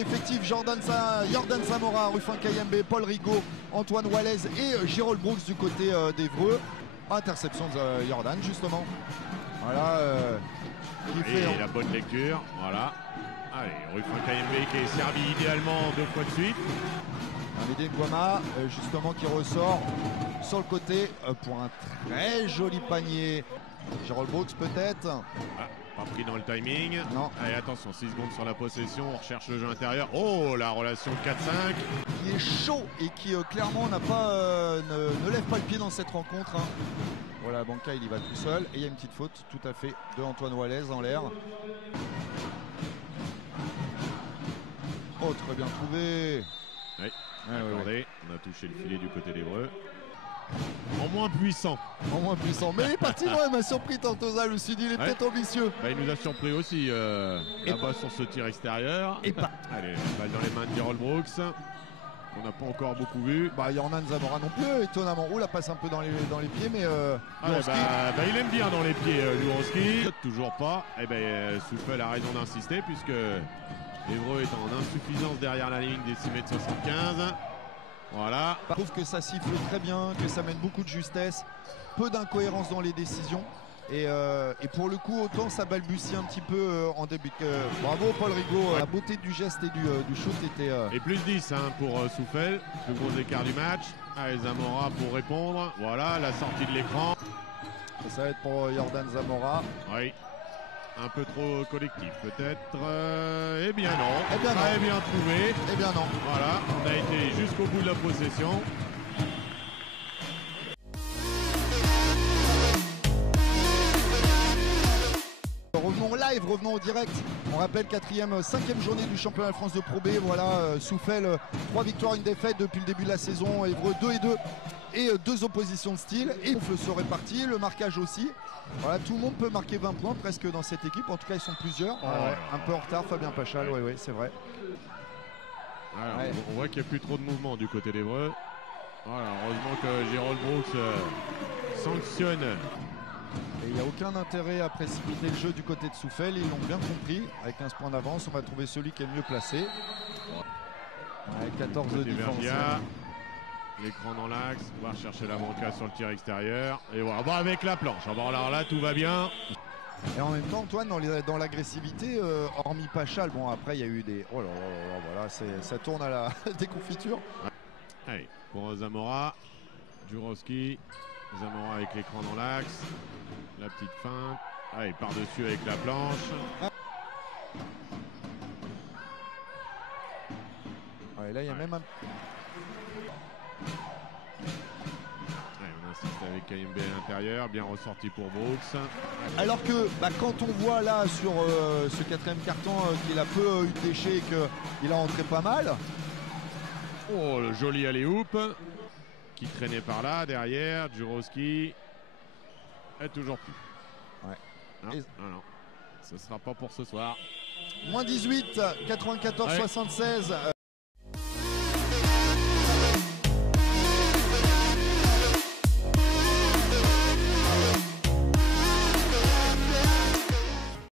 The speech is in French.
effectifs, Jordan Zamora, Rufin Kayembe, Paul Rigaud, Antoine Wallez et Jérôme Brooks du côté d'Evreux. Interception de Jordan justement. Voilà. Qui fait la bonne lecture. Voilà. Allez, Rufin Kayembe qui est servi idéalement 2 fois de suite. Amédée Guama justement qui ressort sur le côté pour un très joli panier. Jérôme Brooks peut-être. Pas pris dans le timing. Non. Allez, attention, 6 secondes sur la possession. On recherche le jeu intérieur. Oh, la relation 4-5. Qui est chaud et qui clairement n'a pas, ne lève pas le pied dans cette rencontre. Hein. Voilà, Banca il y va tout seul. Et il y a une petite faute tout à fait de Antoine Wallez en l'air. Oh, très bien trouvé. Oui, accordé. On a touché le filet du côté d'Evreux. En moins puissant. En moins puissant. Mais il est parti loin, il m'a surpris Tantosa. Je me suis dit, il est peut-être ambitieux. Il nous a surpris aussi là-bas sur ce tir extérieur. Et pas. Allez, balle dans les mains de Jérôme Brooks. On n'a pas encore beaucoup vu. Jordan Zamora non plus, étonnamment. La passe un peu dans les pieds, mais il aime bien dans les pieds, Jurovski. Toujours pas. Souffel a raison d'insister puisque Evreux est en insuffisance derrière la ligne des 6,75 m. Voilà. Je trouve que ça siffle très bien, que ça mène beaucoup de justesse, peu d'incohérence dans les décisions. Et pour le coup, autant ça balbutie un petit peu en début. Bravo Paul Rigaud, la beauté du geste et du shoot était... Et plus 10 pour Souffel, le gros écart du match. Allez, Zamora pour répondre. Voilà, la sortie de l'écran. Ça va être pour Jordan Zamora. Oui. Un peu trop collectif peut-être. Eh bien non. Eh bien non. Très bien trouvé. Eh bien non. Voilà, on a été jusqu'au bout de la possession. Revenons live, revenons au direct. On rappelle 5e journée du championnat de France de Pro B. Voilà, Souffel, 3 victoires, 1 défaite depuis le début de la saison. Evreux 2-2. Et 2 oppositions de style. Et le se répartit, le marquage aussi. Voilà, tout le monde peut marquer 20 points presque dans cette équipe. En tout cas, ils sont plusieurs. Un peu en retard, Fabien Pachal, oui, c'est vrai. Alors, on voit qu'il n'y a plus trop de mouvement du côté d'Evreux. Voilà, heureusement que Jérôme Brooks sanctionne. Et il n'y a aucun intérêt à précipiter le jeu du côté de Souffel. Ils l'ont bien compris. Avec 15 points d'avance, on va trouver celui qui est le mieux placé. 14 de défense. L'écran dans l'axe, on va rechercher la Banca sur le tir extérieur. Et voilà, avec la planche. Alors là, tout va bien. Et en même temps, Antoine, dans l'agressivité, hormis Pachal, bon après il y a eu des... Oh là là, voilà, ça tourne à la déconfiture. Allez, pour Zamora, Jurovski, Zamora avec l'écran dans l'axe. La petite feinte. Allez, par-dessus avec la planche. Ouais, là, il y a même un... On insiste avec Kayembe à l'intérieur, bien ressorti pour Brooks. Alors que quand on voit là sur ce 4e carton qu'il a peu eu de déchets et qu'il a rentré pas mal. Oh, le joli alley-oop qui traînait par là, derrière, Jurovski. Et toujours plus. Ouais. Non, ce sera pas pour ce soir. Moins 18, 94-76.